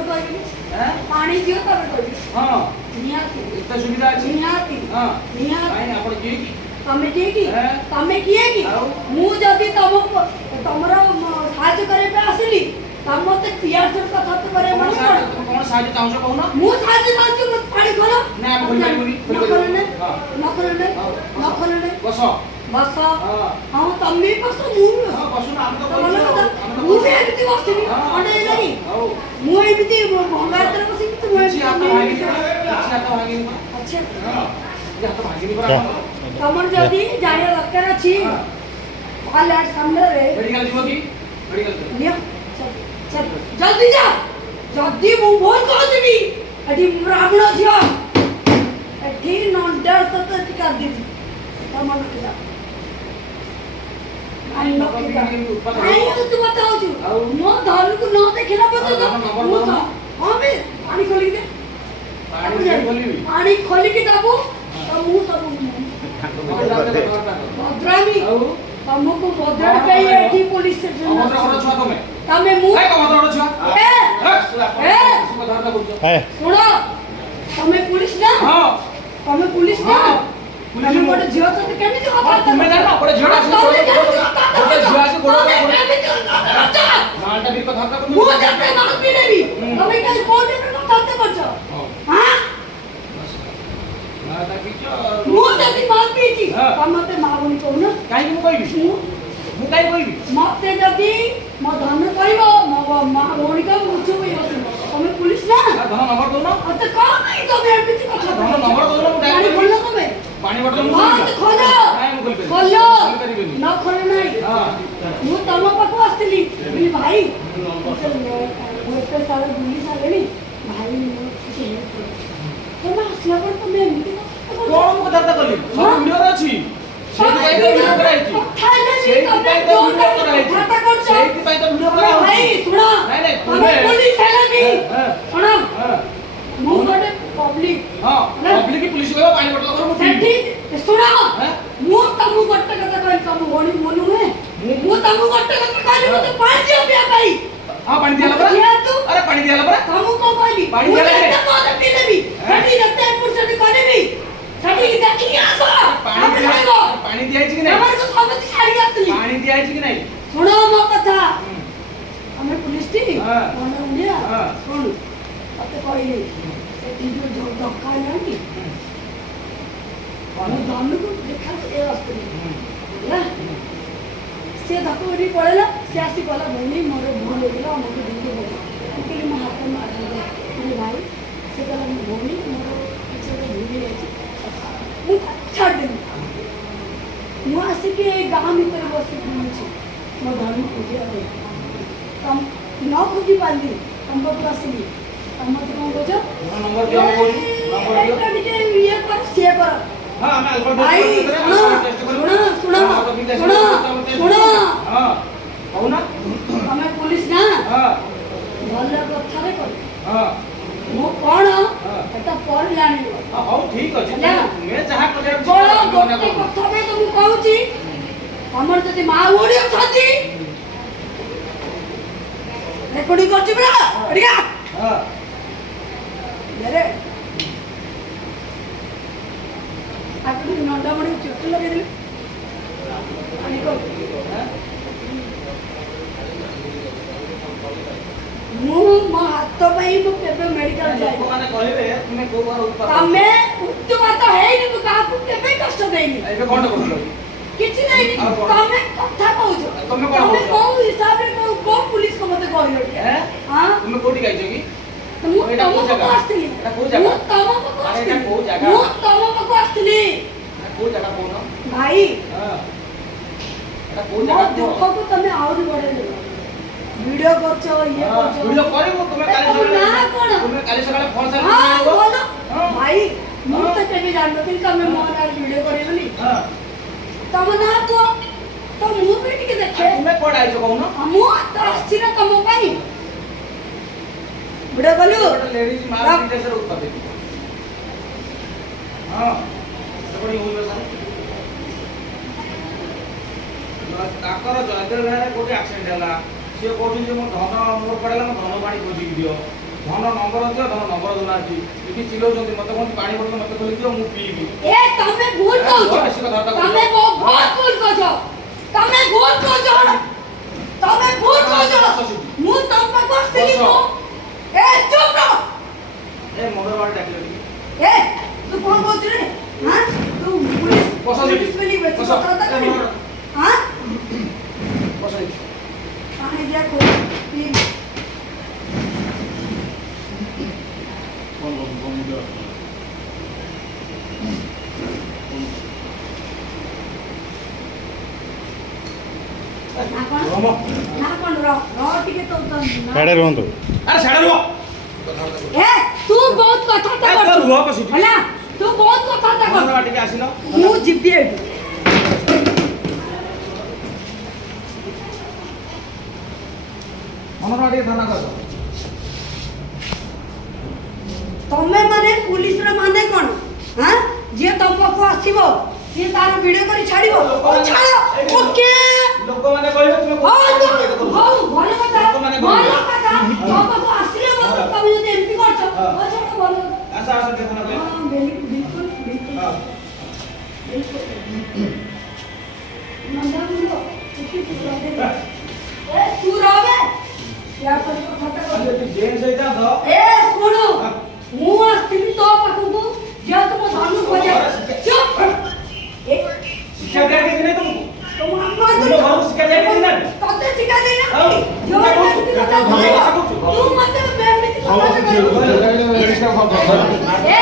तपर कहबी हैं पानी दियो तपर कहबी हां नियाती इतना सुविधा अछि नियाती हां नियाती काई आपण की तमे की तमे किए की मु जदी तमको तमरो साहाय्य करे पे आसली तम मते क्लियर कथा तो करे मन कोन साहाय्य चाहौ कहू ना मु साहाय्य चाहू मत पानी खोलो ना आप खोल पाइबनी न खोलने बस बस हां तमे बस मु हां बस ना हम तो मु भी एमती बसनी अडे नहीं मु एमती भंगातर बसी तू किछि हाथ भागी अच्छा हां हाथ भागी पर तमर जदी जानिया दरकार अछि ऑल एट सामने रे मेडिकल जीव की मेडिकल लिया चल जल्दी जा जल्दी मु फोन कर देबी अडी ब्राह्मण छियो एठी नंडर तो टिका दीदी तमन के जा आई नो के जा आई तू बताओ छु मो धन को न देखला पतो तो मु हां बे पानी खोली दे पानी खोली के दाबू तो मु सब भद्रामी तमको भद्रा पे एठी पुलिस स्टेशन भद्रा छोड़ तमे तमे मु ए भद्रा छोड़ ए सुनो तमे पुलिस ना हां तमे पुलिस ना पुलिस मोटे झियो तो केमी तो बात तुमे जानो बड़े झियो आसी बड़े झियो आसी बड़े मालटा भी कथा कर मु जते माल पी लेबी तमे के कोन पे कथा करछो हां मालटा किछो मु जते माल पीची तमते मागुनी कहू ना काई मु कहबी मु काई कहबी मते जदी म धन कहबो म मा भौणी का मुछु भी तमे पुलिस ना धन नंबर दो ना अत का नहीं तमे एमती कथा धन नंबर दो ना मु पानी खोलो तमे पानी बोतल मु हां तो खोलो काई मु खोल खोलो न खोलो नहीं हां मु तम पाखु आस्तिली बोली भाई मोटे सारे बुली सारे नी भाई मो तमे असला पर तमे एमती कोन मु कथा करली सब वीडियो रे अछि सेही पाई तो वीडियो कराइछि सेही पाई तो वीडियो कराइछि सेही पाई तो वीडियो कराइछि भाई सुनो नहीं नहीं तमे पुलिस है ना की सुनो मु गोटे पब्लिक हां पब्लिक की पुलिस को पानी बोतल कर मु सेठी सुनो मु तमु गोटे कथा कहली तमु होनी मोनु है मु तमु गोटे कथा कहली मते पानी दियो पिया भाई हां पानी दियाला पर अरे पानी दियाला पर तमु को कहली पानी दियाला रे मते मते पी लेबी सेठी जते पुरसटी करबी सेठी देखि आसो पानी दिया कि नहीं हमर को समझ छाड़ी आतली पानी दिया कि नहीं सुनो मो कथा हमें पुलिस टी कोन इंडिया सुन मते कहली सेठी जो धक्का नहीं हम दाम को देखा ए रास्ते ना से धक्का पड़ेला से आसी कहला भौनी मोर भूल हो गेला हमके दिल्ली हो के लिए हाथ मार दिया मेरे भाई से कहला भौनी मोर पीछे भूल गई मु छाड़ दे मु आसी के गांव भीतर बस पहुंची मो धर्म पूजा हो तम न खुदी पाली तम को आसीली तम मत कोन बोझ नंबर दिया कोई नंबर दिया के ये कर से कर हां मैं अल्फा भाई सुनो हां कहू ना हमें पुलिस ना हां भले कथा रे कर हां मो कोन एटा पर जानि हां ठीक अछि मैं जहां करे बड़ा गोटे कथा में तो मु कहूची हमर जति मा ओडी छथि रेकॉर्डिंग करछि बरा बढ़िया हां मेरे आपन नंदा मडी चोट लगे दिले अनि को मु म हाथ पई मु केबे मेडिकल जाय माने कहबे तुमे को बार ऊपर तमे उच्च बात है नि मु काकू केबे कष्ट देनी एबे कोन करलो किछि नहीं तमे कथा कहू तमे कोन हिसाब रे को पुलिस को मते कहलो हैं हां तुमे कोठी गाइछ की मु तम को आस्तिली एटा को जगह मु तम को आस्तिली एटा को जगह मु तम को आस्तिली को जगह कोन भाई हां एटा को मो जगह दुख को तमे आउरी बढे वीडियो करछो ये करछो वीडियो करबो तुमे काली ना कोन तुमे काली सकाळे फोन से हां बोलो भाई मु तो केबे जानतो कि तमे मोर आर वीडियो करेबली हां तम ना तो मु भी टिके देखे तुमे कोड आइछो कहू ना मु तो आछि ना तम पई वीडियो कलु लेडीज मार जैसे उत्पाद हां बड़ी होई बसा ताकर जयदेव गारे कोटे एक्सीडेंट होला से कोठी जे मो धन मोर पड़ेला मो धन पानी खोजी दियो ଧନ ନମ୍ବର ଦିଅ ଧନ ନମ୍ବର ଦଉନାହାନ୍ତି ଏଠି ଚିଲଉଛନ୍ତି ମତେ କହନ୍ତି ପାଣି ବୋତଲ ମତେ ଖୋଲି ଦିଅ ମୁଁ ପିଇବି ଏ ତମେ ଭୁଲ କହୁଛ ତମେ ବହୁତ ଭୁଲ କହୁଛ ତମେ ଭୁଲ କହୁଛ ତମେ ଭୁଲ କହୁଛ ମୁଁ ତମ ପାଖକୁ ଆସିଥିଲି ତ ଏ ଚୁପ ରହ ଏ ମଗର ବାଡ ଡାକିଲେ ଟିକେ ଏ ତୁ କଣ କହୁଛୁ ରେ ହାଁ ତୁ ପୁଲିସ ପୁଲିସ ବୋଲି ବେଚ କଥା କରି ହାଁ ବସାଇ ପାଣି ଦିଆ କୋ ପି କଣ ଦିଅ ନା କଣ ର ଟିକେ ତ ସାଡେ ରୁହନ୍ତୁ ଆରେ ସାଡେ ରୁହ ଏ ତୁ ବହୁତ କଥାବାର୍ତ୍ତା ରୁହ କରୁଛୁ ବସିଠି ହେଲା ତୁ ବହୁତ କଥାବାର୍ତ୍ତା ମଗର କରୁଛୁ ବାଡ ଟିକେ ଆସିଲ ମୁଁ ଯିବି ଏଠୁ ମନର ବାଡ ଟିକେ ଥାନା କର ତମେ ମାନେ ପୁଲିସର ମାନେ କଣ ହାଁ ଯିଏ ତମ ପାଖକୁ ଆସିବ ସିଏ ତାର ଭିଡିଓ କରି ଛାଡିବ ଓ ଛାଡ ଓକେ ଲୋକମାନେ କହିବେ ତୁମେ ହଉ ଭଲ କଥା ଲୋକମାନେ ଭଲ କହିବେ କଥା ତମ ପାଖକୁ ଆସିଲେ ମଧ୍ୟ ତମେ ଯଦି ଏମିତି କରୁଛ ଓ ଛାଡ ଭଲ ଆସ ଆସ ଟିକେ ଥାନା କହିବେ ହଁ ବିଲକୁଲ ବିଲକୁଲ ହଁ ନନ୍ଦା ମୁଣ୍ଡ ତୁ ରହବେ ୟା ପରେ କଥାଟା କର ଯଦି ଜେମ୍ସ ହେଇଥାନ୍ତ ଏ ଶୁଣୁ ମୁଁ ଆସିଥିଲି ତୋ ପାଖକୁ ଯେହେତୁ ମୋ ଧନୁ ଖୋଜା ଚୁପ ଏ ଶିକ୍ଷା ଦିଆଯାଇଛି ନାହିଁ ତୁମକୁ ତମ ତୁମ ଘରକୁ ଶିକ୍ଷା ଦିଆଯାଇଛି ନାହିଁ ତତେ ଶିଖା ଦେଇନା ଆଉ ଯୋଉ ଏମିତି କଥା କହିବ ତୁ ମତେ ଏମିତି କଥା କହିବ ଏ